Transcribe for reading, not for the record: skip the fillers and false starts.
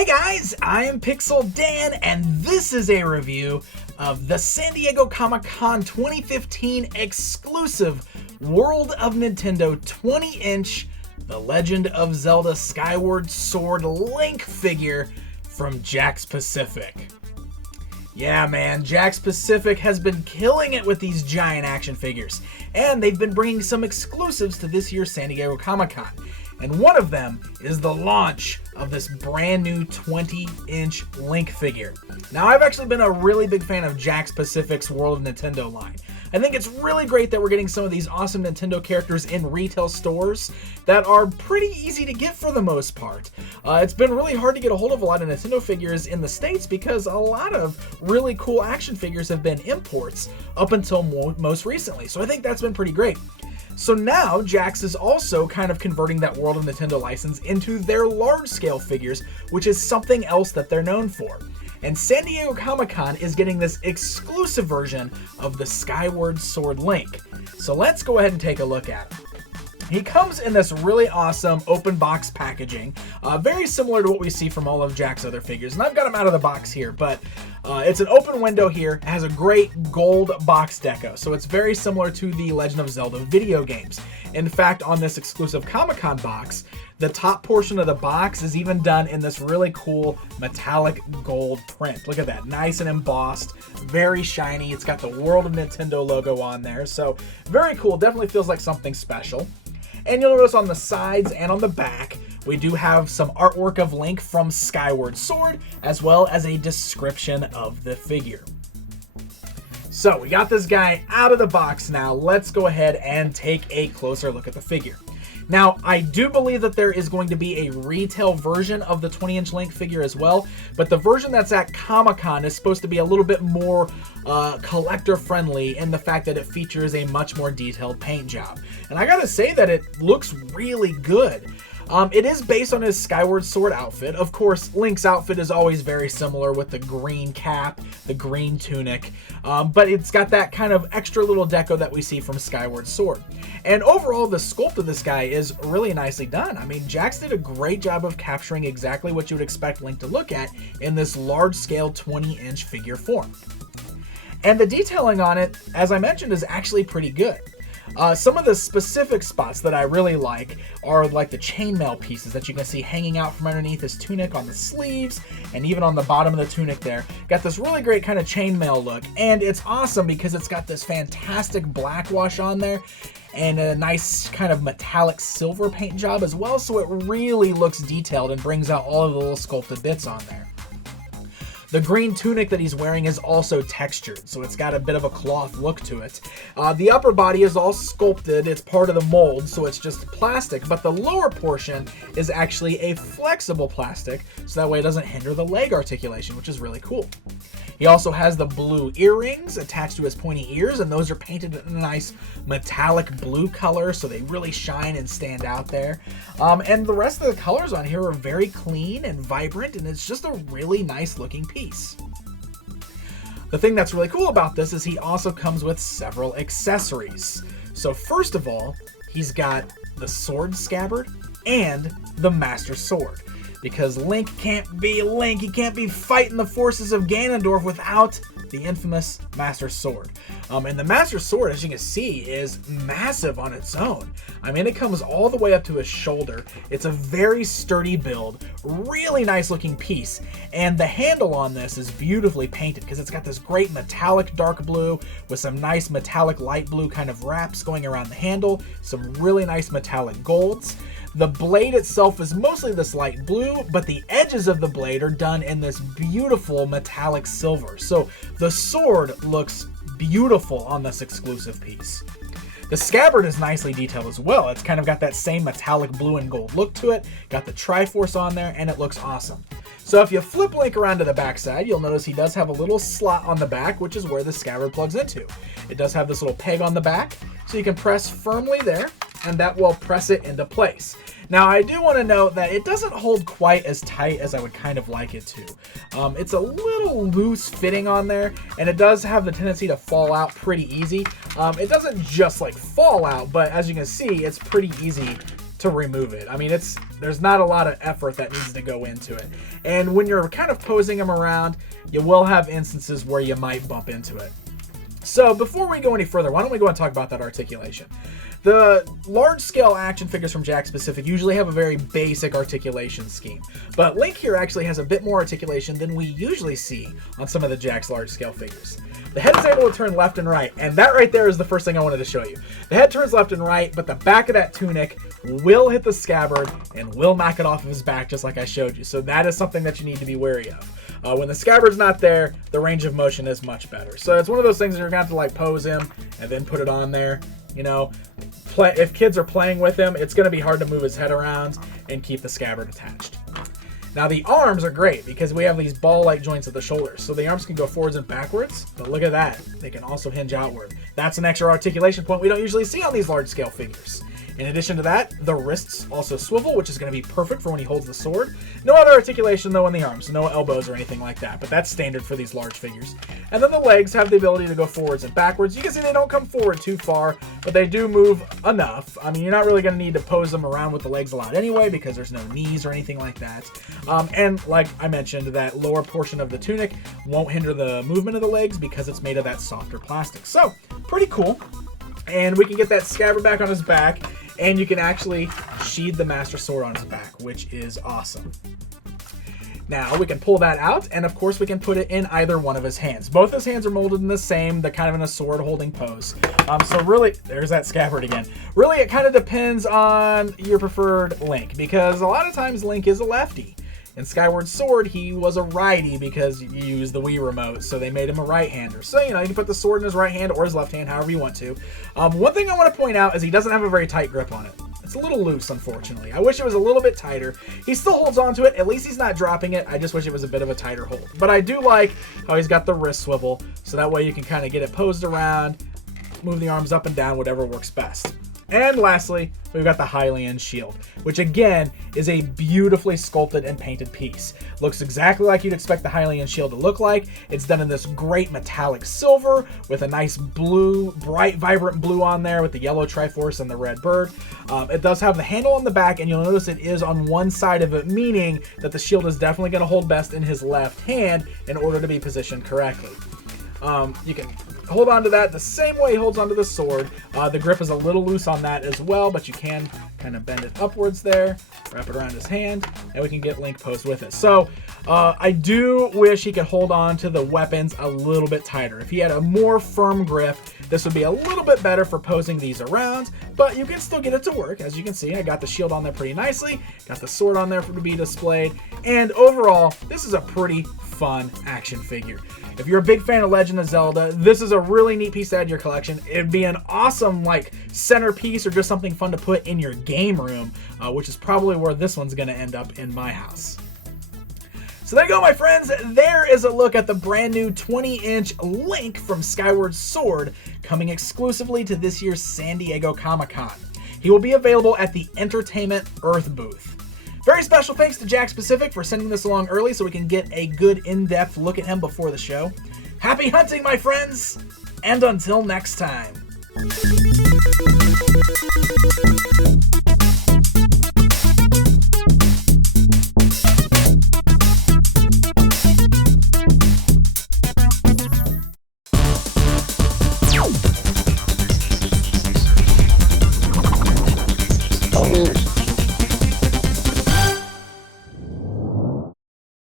Hey guys, I'm Pixel Dan, and this is a review of the San Diego Comic-Con 2015 exclusive World of Nintendo 20-inch The Legend of Zelda Skyward Sword Link figure from Jakks Pacific. Yeah man, Jakks Pacific has been killing it with these giant action figures, and they've been bringing some exclusives to this year's San Diego Comic-Con. And one of them is the launch of this brand new 20-inch Link figure. Now, I've actually been a really big fan of Jakks Pacific's World of Nintendo line. I think it's really great that we're getting some of these awesome Nintendo characters in retail stores that are pretty easy to get for the most part. It's been really hard to get a hold of a lot of Nintendo figures in the States because a lot of really cool action figures have been imports up until most recently. So I think that's been pretty great. So now, Jakks is also kind of converting that World of Nintendo license into their large-scale figures, which is something else that they're known for. And San Diego Comic-Con is getting this exclusive version of the Skyward Sword Link. So let's go ahead and take a look at it. He comes in this really awesome open box packaging, very similar to what we see from all of Jakks' other figures. And I've got him out of the box here, but it's an open window here. It has a great gold box deco, so it's very similar to the Legend of Zelda video games. In fact, on this exclusive Comic-Con box, the top portion of the box is even done in this really cool metallic gold print. Look at that, nice and embossed, very shiny. It's got the World of Nintendo logo on there, so very cool. Definitely feels like something special. And you'll notice on the sides and on the back, we do have some artwork of Link from Skyward Sword, as well as a description of the figure. So we got this guy out of the box now. Let's go ahead and take a closer look at the figure. Now, I do believe that there is going to be a retail version of the 20-inch Link figure as well, but the version that's at Comic-Con is supposed to be a little bit more collector-friendly in the fact that it features a much more detailed paint job. And I gotta say that it looks really good. It is based on his Skyward Sword outfit. Of course, Link's outfit is always very similar with the green cap, the green tunic, but it's got that kind of extra little deco that we see from Skyward Sword. And overall, the sculpt of this guy is really nicely done. I mean, Jakks did a great job of capturing exactly what you would expect Link to look at in this large-scale 20-inch figure form. And the detailing on it, as I mentioned, is actually pretty good. Some of the specific spots that I really like are like the chainmail pieces that you can see hanging out from underneath his tunic on the sleeves and even on the bottom of the tunic there. Got this really great kind of chainmail look, and it's awesome because it's got this fantastic black wash on there and a nice kind of metallic silver paint job as well, so it really looks detailed and brings out all of the little sculpted bits on there. The green tunic that he's wearing is also textured, so it's got a bit of a cloth look to it. The upper body is all sculpted. It's part of the mold, so it's just plastic, but the lower portion is actually a flexible plastic, so that way it doesn't hinder the leg articulation, which is really cool. He also has the blue earrings attached to his pointy ears, and those are painted in a nice metallic blue color, so they really shine and stand out there. And the rest of the colors on here are very clean and vibrant, and it's just a really nice looking piece. The thing that's really cool about this is he also comes with several accessories. So first of all, he's got the sword scabbard and the Master Sword. Because Link can't be Link, he can't be fighting the forces of Ganondorf without the infamous Master Sword. And the Master Sword, as you can see, is massive on its own. I mean, it comes all the way up to his shoulder. It's a very sturdy build, really nice looking piece. And the handle on this is beautifully painted because it's got this great metallic dark blue with some nice metallic light blue kind of wraps going around the handle, some really nice metallic golds. The blade itself is mostly this light blue, but the edges of the blade are done in this beautiful metallic silver. So the sword looks beautiful on this exclusive piece. The scabbard is nicely detailed as well. It's kind of got that same metallic blue and gold look to it. Got the Triforce on there, and it looks awesome. So if you flip Link around to the back side, you'll notice he does have a little slot on the back, which is where the scabbard plugs into. It does have this little peg on the back, so you can press firmly there, and that will press it into place. Now, I do want to note that it doesn't hold quite as tight as I would kind of like it to. It's a little loose fitting on there, and it does have the tendency to fall out pretty easy. It doesn't just like fall out, but as you can see, it's pretty easy to remove it. I mean, there's not a lot of effort that needs to go into it. And when you're kind of posing them around, you will have instances where you might bump into it. So before we go any further, why don't we go and talk about that articulation? The large-scale action figures from Jakks Pacific usually have a very basic articulation scheme, but Link here actually has a bit more articulation than we usually see on some of the Jakks large-scale figures. The head is able to turn left and right, and that right there is the first thing I wanted to show you. The head turns left and right, but the back of that tunic will hit the scabbard and will knock it off of his back just like I showed you. So that is something that you need to be wary of. When the scabbard's not there, the range of motion is much better. So it's one of those things that you're going to have to like pose him and then put it on there. You know, if kids are playing with him, it's going to be hard to move his head around and keep the scabbard attached. Now the arms are great because we have these ball-like joints at the shoulders. So the arms can go forwards and backwards, but look at that. They can also hinge outward. That's an extra articulation point we don't usually see on these large-scale figures. In addition to that, the wrists also swivel, which is going to be perfect for when he holds the sword. No other articulation though in the arms, no elbows or anything like that, but that's standard for these large figures. And then the legs have the ability to go forwards and backwards. You can see they don't come forward too far, but they do move enough. I mean, you're not really going to need to pose them around with the legs a lot anyway, because there's no knees or anything like that. And like I mentioned, that lower portion of the tunic won't hinder the movement of the legs because it's made of that softer plastic. So, pretty cool. And we can get that scabbard back on his back, and you can actually sheathe the Master Sword on his back, which is awesome. Now we can pull that out, and of course we can put it in either one of his hands. Both his hands are molded in the same, they're kind of in a sword holding pose. So really, there's that scabbard again. Really, it kind of depends on your preferred Link, because a lot of times Link is a lefty. In Skyward Sword, he was a righty because you use the Wii remote, so they made him a right-hander. So, you know, you can put the sword in his right hand or his left hand, however you want to. One thing I want to point out is he doesn't have a very tight grip on it. It's a little loose, unfortunately. I wish it was a little bit tighter. He still holds on to it. At least he's not dropping it. I just wish it was a bit of a tighter hold. But I do like how he's got the wrist swivel, so that way you can kind of get it posed around, move the arms up and down, whatever works best. And lastly, we've got the Hylian shield, which again is a beautifully sculpted and painted piece. Looks exactly like you'd expect the Hylian shield to look like. It's done in this great metallic silver with a nice blue, bright, vibrant blue on there with the yellow Triforce and the red bird. It does have the handle on the back, and you'll notice it is on one side of it, meaning that the shield is definitely going to hold best in his left hand in order to be positioned correctly. You can hold on to that the same way he holds onto the sword. The grip is a little loose on that as well, but you can kind of bend it upwards there, wrap it around his hand, and we can get Link posed with it. So I do wish he could hold on to the weapons a little bit tighter. If he had a more firm grip, this would be a little bit better for posing these around, but you can still get it to work. As you can see, I got the shield on there pretty nicely, got the sword on there to be displayed, and overall, this is a pretty fun action figure. If you're a big fan of Legend of Zelda, this is a really neat piece to add to your collection. It'd be an awesome like centerpiece or just something fun to put in your game room, which is probably where this one's going to end up in my house. So there you go, my friends. There is a look at the brand new 20-inch Link from Skyward Sword coming exclusively to this year's San Diego Comic-Con. He will be available at the Entertainment Earth booth. Very special thanks to Jakks Pacific for sending this along early so we can get a good in-depth look at him before the show. Happy hunting, my friends, and until next time.